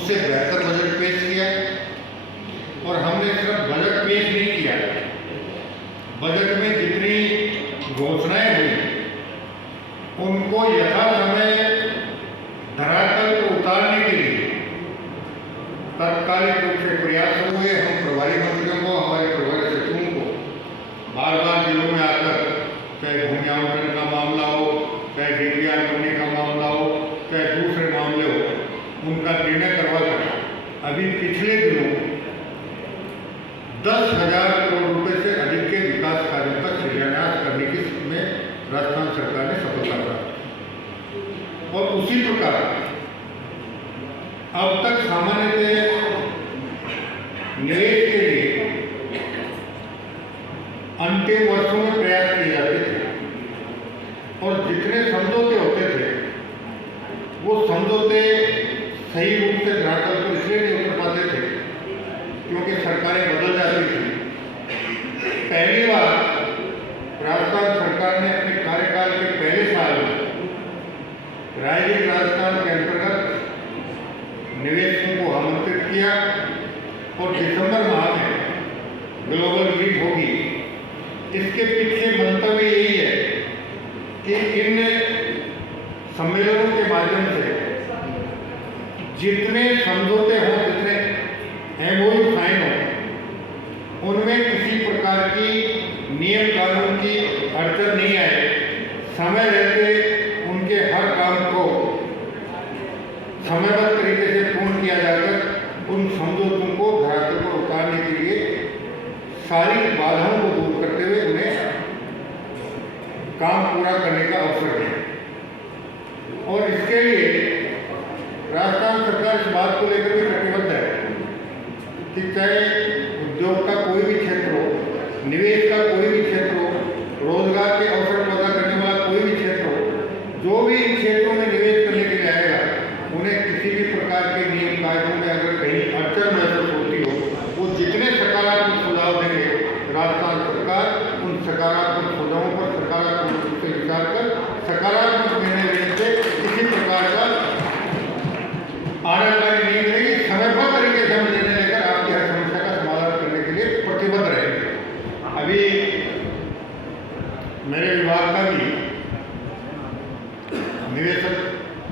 उससे बेहतर बजट पेश किया। और हमने सिर्फ बजट पेश नहीं किया, बजट में जितनी घोषणाएं हुई उनको यथासमय धरातल पर उतारने के लिए तात्कालिक रूप से प्रयास हुए। हम प्रभारी मंत्रियों को, हमारे प्रभारी सचिवों को बार बार जिलों में आकर, चाहे भूमि आवंटन का मामला हो, चाहे डीपीआर बनने का मामला हो, चाहे दूसरे मामले हो, उनका निर्णय करवा कर अभी पिछले दिनों 10,000 करोड़ रुपए से अधिक के विकास कार्यों का शिलान्यास करने की में राजस्थान सरकार ने सफलता प्राप्त। और उसी प्रकार अब तक सामान्यतः निवेश के लिए अंतिम वर्षों में प्रयास किए जाते थे और जितने समझौते होते थे वो समझौते सही रूप से धरातल पर इसलिए नहीं उतर पाते थे क्योंकि सरकारें बदल जाती थी। पहली बार राजस्थान सरकार ने अपने कार्यकाल के पहले साल में राइजिंग राजस्थान के अंतर्गत निवेशकों को आमंत्रित किया और दिसंबर माह में ग्लोबल मीट होगी। इसके पीछे मंतव्य यही है कि इन सम्मेलनों के माध्यम से जितने समझौते हों, जितने एमओयू साइन हो, उनमें किसी प्रकार की नियम कानून की अड़चन नहीं आए। समय रहते उनके हर काम को समयबद्ध तरीके से पूर्ण किया जाकर उन समझौतों को धरातल पर उतारने के लिए सारी बाधाओं को दूर करते हुए उन्हें काम पूरा करने का अवसर दें। और इसके लिए राजस्थान सरकार इस बात को लेकर भी कटिबद्ध है कि चाहे उद्योग का कोई भी क्षेत्र हो, निवेश का कोई भी क्षेत्र हो, रोजगार के अवसर पैदा करने वाला कोई भी क्षेत्र हो, जो भी इन क्षेत्रों में निवेश करने के लिए आएगा, उन्हें किसी भी प्रकार के नियम कायदों में अगर कहीं अड़चन महसूस होती हो, वो जितने सकारात्मक सुझाव देंगे, राजस्थान सरकार उन सकारात्मक सुझावों पर सकारात्मक रूप से विचार कर सकारात्मक निर्णय लेने से किसी प्रकार का आनाकानी नहीं करेगी। समयबद्ध तरीके से हम निर्णय लेकर आपकी हर समस्या का समाधान करने के लिए प्रतिबद्ध रहेंगे। अभी मेरे विभाग का भी निवेशक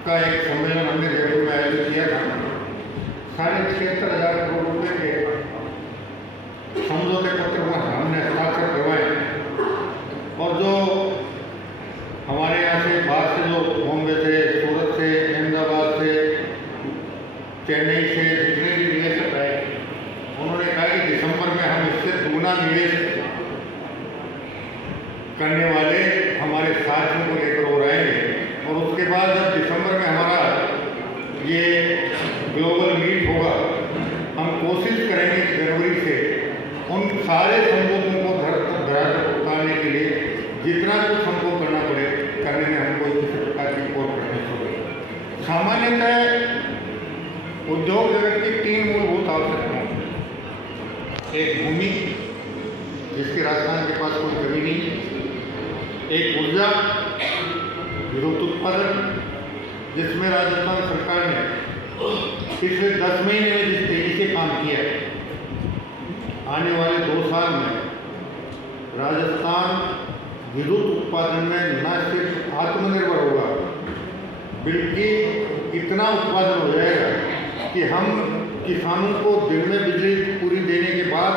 का एक सम्मेलन हमने जयपुर में आयोजित किया था। 76,500 करोड़ रुपए के समझौते पत्र में हमने हस्ताक्षर करवाए और जो हमारे यहाँ से बाहर से जो बॉम्बे से, सूरत से, अहमदाबाद से, चेन्नई से जितने भी निवेशक आए, उन्होंने कहा कि दिसंबर में हम इससे दुगना निवेश करने वाले हमारे साथियों को लेकर और आएंगे। और उसके बाद जब दिसंबर में हमारा ये ग्लोबल मीट होगा, हम कोशिश करेंगे कि जनवरी से उन सारे समझौतों को धरातल पर उतारने के लिए जितना कुछ हमको करना पड़े, करने में हमको किसी प्रकार की कोई प्रश्न होगी। सामान्यतः उद्योग जगत की 3 मूलभूत आवश्यकताएं, एक भूमि जिसकी राजस्थान के पास कोई कमी नहीं, एक ऊर्जा विद्युत उत्पादन जिसमें राजस्थान सरकार ने पिछले 10 महीने में जिस तेजी से काम किया है, आने वाले 2 साल में राजस्थान विद्युत उत्पादन में न सिर्फ आत्मनिर्भर होगा बल्कि इतना उत्पादन हो जाएगा कि हम किसानों को दिन में बिजली पूरी देने के बाद,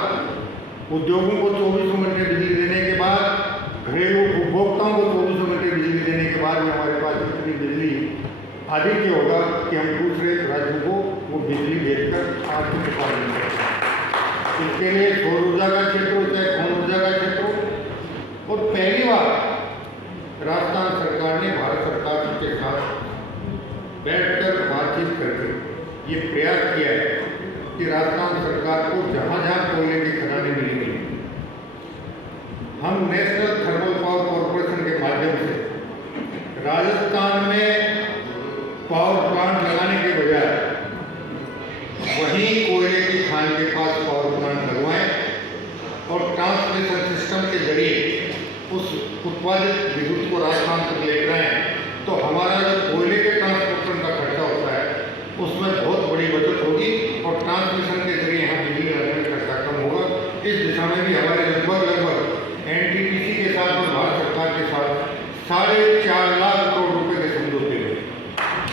उद्योगों को 24 घंटे बिजली देने के बाद, घरेलू उपभोक्ताओं को 24 घंटे बिजली देने के बाद में हमारे पास इतनी बिजली अधिक होगा कि हम दूसरे राज्यों को वो बिजली देकर आर्थिक उत्पादन करें। इसके लिए सौर ऊर्जा का क्षेत्र हो चाहे पवन ऊर्जा का क्षेत्र हो। और पहली बार राजस्थान सरकार ने भारत सरकार के साथ बैठकर बातचीत करके ये प्रयास किया है कि राजस्थान सरकार को जहाँ जहाँ कोयले की खदानें मिलेंगी, हम नेशनल थर्मल पावर कॉरपोरेशन के माध्यम से राजस्थान में पावर प्लांट लगाने के बजाय वहीं कोयले की खान के पास पावर प्लांट लगवाएं और ट्रांसमिशन सिस्टम के जरिए उस उत्पादित विद्युत को राजस्थान